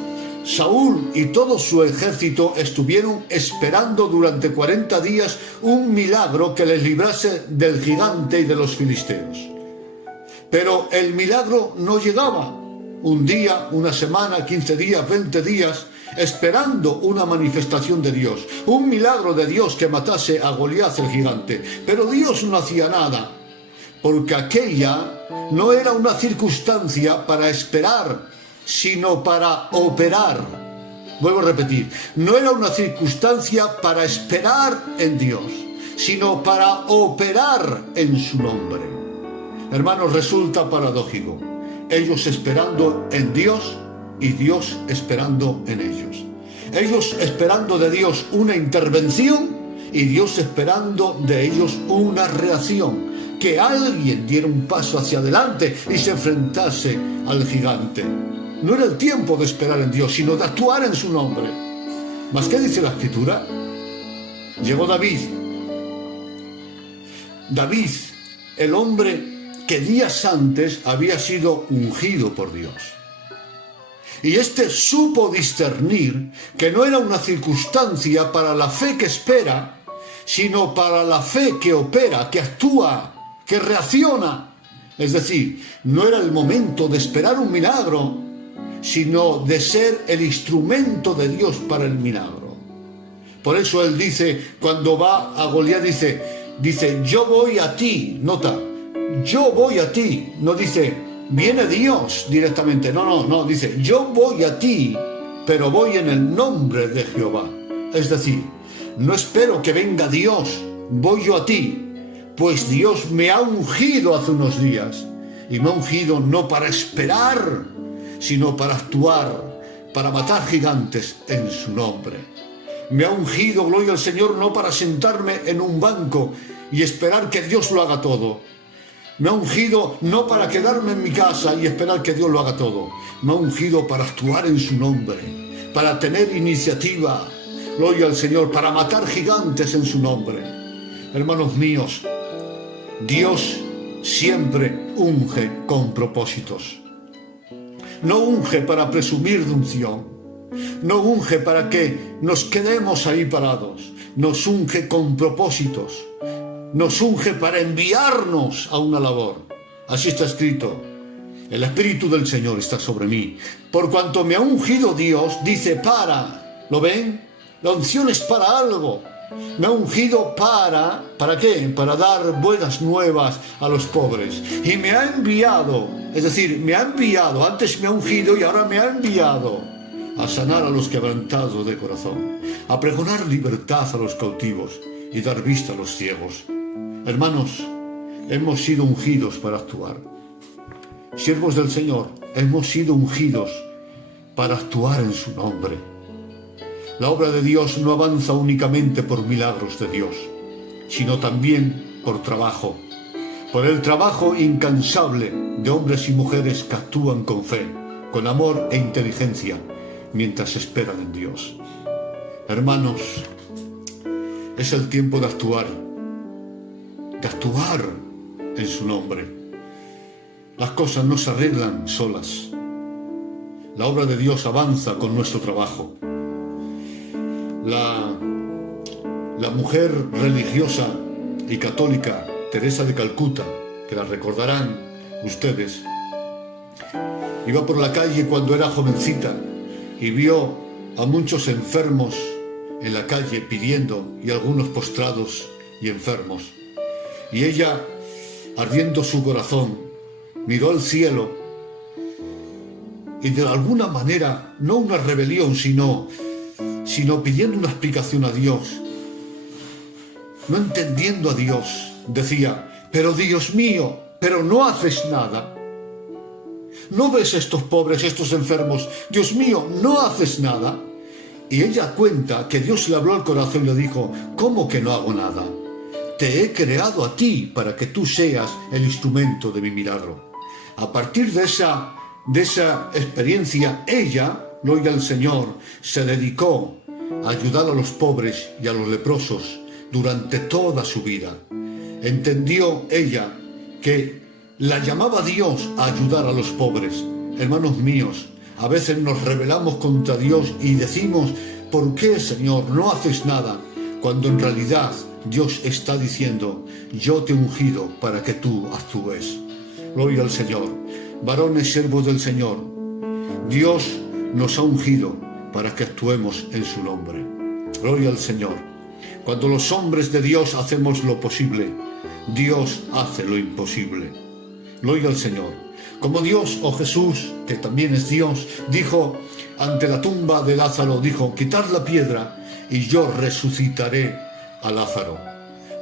Saúl y todo su ejército estuvieron esperando durante 40 días un milagro que les librase del gigante y de los filisteos. Pero el milagro no llegaba. Un día, una semana, 15 días, 20 días, esperando una manifestación de Dios. Un milagro de Dios que matase a Goliat el gigante. Pero Dios no hacía nada, porque aquella no era una circunstancia para esperar, sino para operar. Vuelvo a repetir, no era una circunstancia para esperar en Dios, sino para operar en su nombre. Hermanos, resulta paradójico. Ellos esperando en Dios y Dios esperando en ellos. Ellos esperando de Dios una intervención y Dios esperando de ellos una reacción. Que alguien diera un paso hacia adelante y se enfrentase al gigante. No era el tiempo de esperar en Dios, sino de actuar en su nombre. ¿Mas qué dice la Escritura? Llegó David. David, el hombre que días antes había sido ungido por Dios. Y este supo discernir que no era una circunstancia para la fe que espera, sino para la fe que opera, que actúa, que reacciona. Es decir, no era el momento de esperar un milagro, sino de ser el instrumento de Dios para el milagro. Por eso él dice, cuando va a Goliat, dice, yo voy a ti, nota, yo voy a ti, no dice, viene Dios directamente, no, dice, yo voy a ti, pero voy en el nombre de Jehová. Es decir, no espero que venga Dios, voy yo a ti, pues Dios me ha ungido hace unos días, y me ha ungido no para esperar, sino para actuar, para matar gigantes en su nombre. Me ha ungido, gloria al Señor, no para sentarme en un banco y esperar que Dios lo haga todo, Me ha ungido no para quedarme en mi casa y esperar que Dios lo haga todo. Me ha ungido para actuar en su nombre, para tener iniciativa, gloria al Señor, para matar gigantes en su nombre. Hermanos míos, Dios siempre unge con propósitos. No unge para presumir de unción, no unge para que nos quedemos ahí parados, nos unge con propósitos. Nos unge para enviarnos a una labor. Así está escrito: el Espíritu del Señor está sobre mí. Por cuanto me ha ungido Dios, dice para. ¿Lo ven? La unción es para algo. Me ha ungido ¿para qué? Para dar buenas nuevas a los pobres. Y me ha enviado, es decir, me ha enviado, antes me ha ungido y ahora me ha enviado a sanar a los quebrantados de corazón, a pregonar libertad a los cautivos y dar vista a los ciegos. Hermanos, hemos sido ungidos para actuar. Siervos del Señor, hemos sido ungidos para actuar en su nombre. La obra de Dios no avanza únicamente por milagros de Dios, sino también por trabajo, por el trabajo incansable de hombres y mujeres que actúan con fe, con amor e inteligencia, mientras esperan en Dios. Hermanos, es el tiempo de actuar en su nombre. Las cosas no se arreglan solas. La obra de Dios avanza con nuestro trabajo. La mujer religiosa y católica Teresa de Calcuta, que la recordarán ustedes, iba por la calle cuando era jovencita y vio a muchos enfermos en la calle pidiendo, y algunos postrados y enfermos. Y ella, ardiendo su corazón, miró al cielo y de alguna manera, no una rebelión, sino pidiendo una explicación a Dios, no entendiendo a Dios, decía: pero Dios mío, pero no haces nada. ¿No ves estos pobres, estos enfermos? Dios mío, no haces nada. Y ella cuenta que Dios le habló al corazón y le dijo: ¿cómo que no hago nada? Te he creado a ti para que tú seas el instrumento de mi milagro. A partir de esa experiencia, ella, gloria al Señor, se dedicó a ayudar a los pobres y a los leprosos durante toda su vida. Entendió ella que la llamaba Dios a ayudar a los pobres. Hermanos míos, a veces nos rebelamos contra Dios y decimos: ¿por qué, Señor, no haces nada? Cuando en realidad Dios está diciendo: yo te he ungido para que tú actúes. Gloria al Señor. Varones, siervos del Señor, Dios nos ha ungido para que actuemos en su nombre. Gloria al Señor. Cuando los hombres de Dios hacemos lo posible, Dios hace lo imposible. Gloria al Señor. Como Dios, o Jesús, que también es Dios, dijo ante la tumba de Lázaro, dijo: quitad la piedra y yo resucitaré a Lázaro.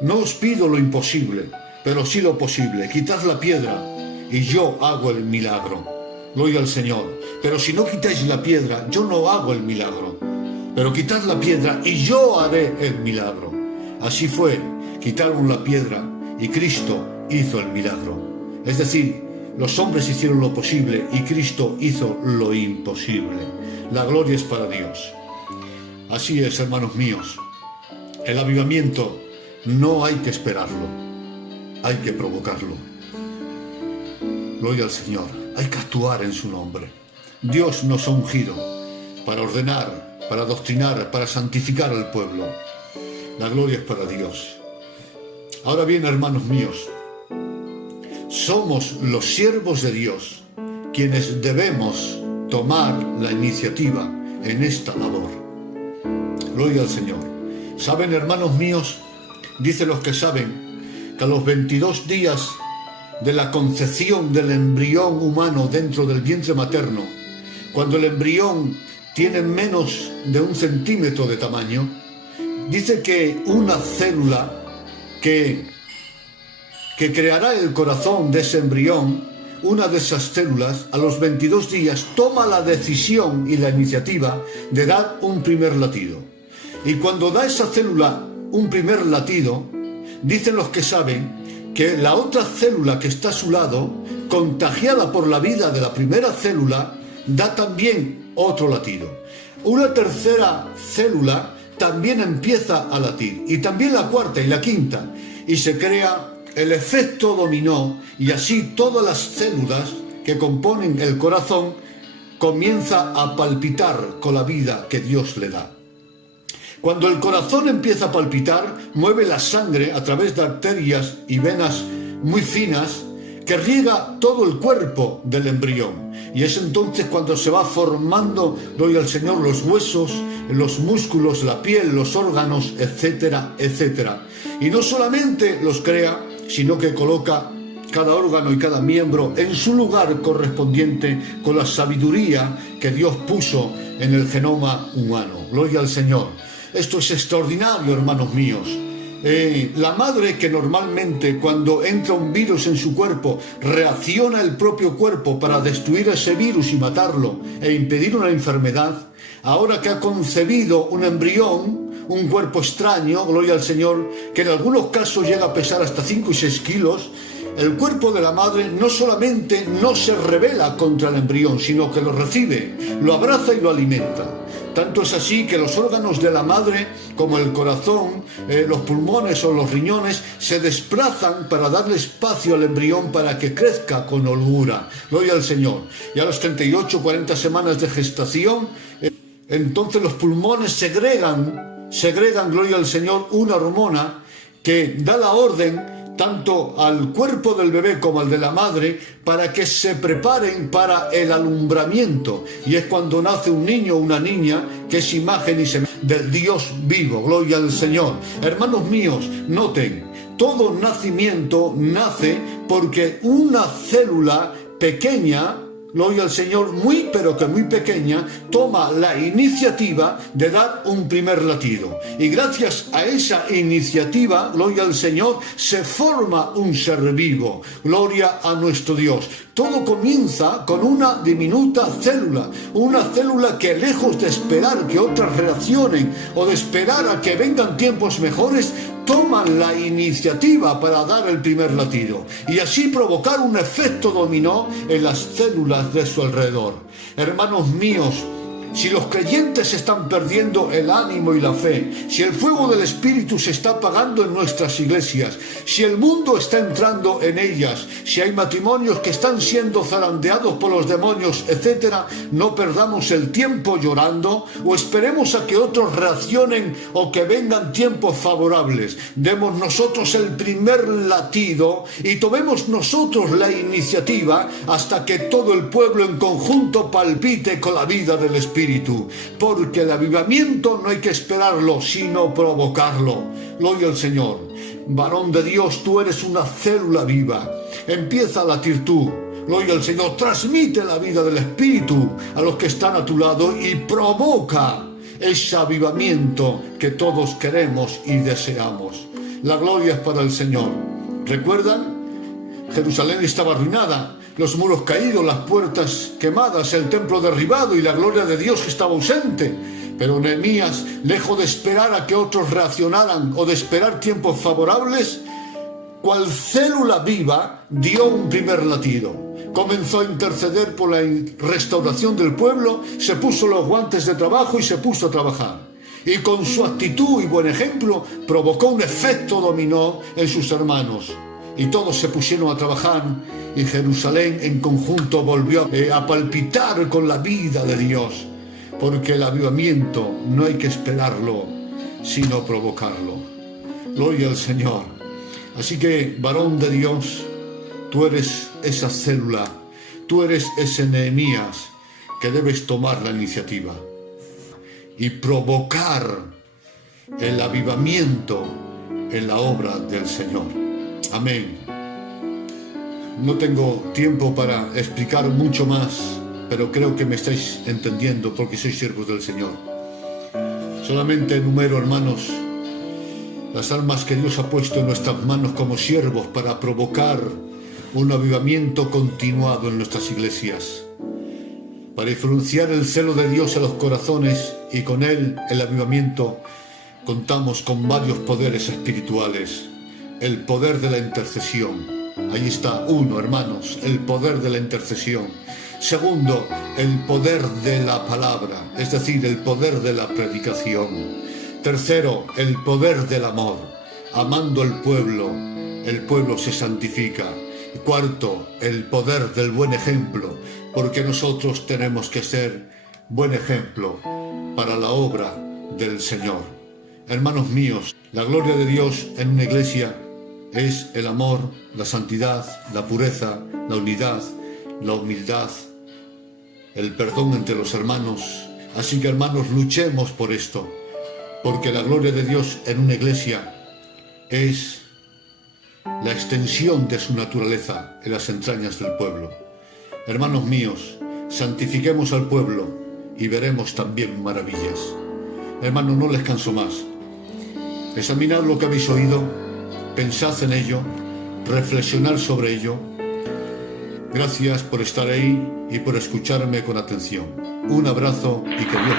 No os pido lo imposible, pero sí lo posible. Quitad la piedra y yo hago el milagro. Gloria al Señor. Pero si no quitáis la piedra, yo no hago el milagro. Pero quitad la piedra y yo haré el milagro. Así fue. Quitaron la piedra y Cristo hizo el milagro. Es decir, los hombres hicieron lo posible y Cristo hizo lo imposible. La gloria es para Dios. Así es, hermanos míos. El avivamiento no hay que esperarlo, hay que provocarlo. Gloria al Señor. Hay que actuar en su nombre. Dios nos ha ungido para ordenar, para adoctrinar, para santificar al pueblo. La gloria es para Dios. Ahora bien, hermanos míos, somos los siervos de Dios quienes debemos tomar la iniciativa en esta labor. Gloria al Señor. ¿Saben, hermanos míos? Dicen los que saben que a los 22 días de la concepción del embrión humano dentro del vientre materno, cuando el embrión tiene menos de 1 centímetro de tamaño, dice que una célula que creará el corazón de ese embrión, una de esas células, a los 22 días toma la decisión y la iniciativa de dar un primer latido. Y cuando da esa célula un primer latido, dicen los que saben que la otra célula que está a su lado, contagiada por la vida de la primera célula, da también otro latido. Una tercera célula también empieza a latir, y también la cuarta y la quinta, y se crea el efecto dominó, y así todas las células que componen el corazón comienza a palpitar con la vida que Dios le da. Cuando el corazón empieza a palpitar, mueve la sangre a través de arterias y venas muy finas que riega todo el cuerpo del embrión. Y es entonces cuando se va formando, gloria al Señor, los huesos, los músculos, la piel, los órganos, etcétera, etcétera. Y no solamente los crea, sino que coloca cada órgano y cada miembro en su lugar correspondiente con la sabiduría que Dios puso en el genoma humano. Gloria al Señor. Esto es extraordinario, hermanos míos. La madre, que normalmente cuando entra un virus en su cuerpo reacciona el propio cuerpo para destruir ese virus y matarlo e impedir una enfermedad, ahora que ha concebido un embrión, un cuerpo extraño, gloria al Señor, que en algunos casos llega a pesar hasta 5 y 6 kilos, el cuerpo de la madre no solamente no se rebela contra el embrión, sino que lo recibe, lo abraza y lo alimenta. Tanto es así que los órganos de la madre, como el corazón, los pulmones o los riñones, se desplazan para darle espacio al embrión para que crezca con holgura. Gloria al Señor. Y a las 38, 40 semanas de gestación, entonces los pulmones segregan, gloria al Señor, una hormona que da la orden tanto al cuerpo del bebé como al de la madre, para que se preparen para el alumbramiento. Y es cuando nace un niño o una niña que es imagen y semejanza del Dios vivo. Gloria al Señor. Hermanos míos, noten, todo nacimiento nace porque una célula pequeña, gloria al Señor, muy pero que muy pequeña, toma la iniciativa de dar un primer latido. Y gracias a esa iniciativa, gloria al Señor, se forma un ser vivo. Gloria a nuestro Dios. Todo comienza con una diminuta célula. Una célula que, lejos de esperar que otras reaccionen o de esperar a que vengan tiempos mejores, toman la iniciativa para dar el primer latido y así provocar un efecto dominó en las células de su alrededor. Hermanos míos, si los creyentes están perdiendo el ánimo y la fe, si el fuego del Espíritu se está apagando en nuestras iglesias, si el mundo está entrando en ellas, si hay matrimonios que están siendo zarandeados por los demonios, etc., no perdamos el tiempo llorando o esperemos a que otros reaccionen o que vengan tiempos favorables. Demos nosotros el primer latido y tomemos nosotros la iniciativa hasta que todo el pueblo en conjunto palpite con la vida del Espíritu. Porque el avivamiento no hay que esperarlo, sino provocarlo. Gloria al Señor. Varón de Dios, tú eres una célula viva. Empieza a latir tú. Gloria al Señor. Transmite la vida del Espíritu a los que están a tu lado y provoca ese avivamiento que todos queremos y deseamos. La gloria es para el Señor. ¿Recuerdan? Jerusalén estaba arruinada, los muros caídos, las puertas quemadas, el templo derribado y la gloria de Dios estaba ausente. Pero Nehemías, lejos de esperar a que otros reaccionaran o de esperar tiempos favorables, cual célula viva, dio un primer latido. Comenzó a interceder por la restauración del pueblo, se puso los guantes de trabajo y se puso a trabajar. Y con su actitud y buen ejemplo provocó un efecto dominó en sus hermanos. Y todos se pusieron a trabajar y Jerusalén en conjunto volvió a palpitar con la vida de Dios. Porque el avivamiento no hay que esperarlo, sino provocarlo. Gloria al Señor. Así que, varón de Dios, tú eres esa célula, tú eres ese Nehemías que debes tomar la iniciativa y provocar el avivamiento en la obra del Señor. Amén. No tengo tiempo para explicar mucho más, pero creo que me estáis entendiendo porque sois siervos del Señor. Solamente enumero, hermanos, las almas que Dios ha puesto en nuestras manos como siervos para provocar un avivamiento continuado en nuestras iglesias, para influenciar el celo de Dios en los corazones y con él el avivamiento. Contamos con varios poderes espirituales. el poder de la intercesión. Ahí está, uno, hermanos, el poder de la intercesión. Segundo, el poder de la palabra, es decir, el poder de la predicación. Tercero, el poder del amor. Amando el pueblo se santifica. Cuarto, el poder del buen ejemplo, porque nosotros tenemos que ser buen ejemplo para la obra del Señor. Hermanos míos, la gloria de Dios en una iglesia es el amor, la santidad, la pureza, la unidad, la humildad, el perdón entre los hermanos. Así que, hermanos, luchemos por esto, porque la gloria de Dios en una iglesia es la extensión de su naturaleza en las entrañas del pueblo. Hermanos míos, santifiquemos al pueblo y veremos también maravillas. Hermanos, no les canso más. Examinad lo que habéis oído, pensad en ello, reflexionad sobre ello. Gracias por estar ahí y por escucharme con atención. Un abrazo y que Dios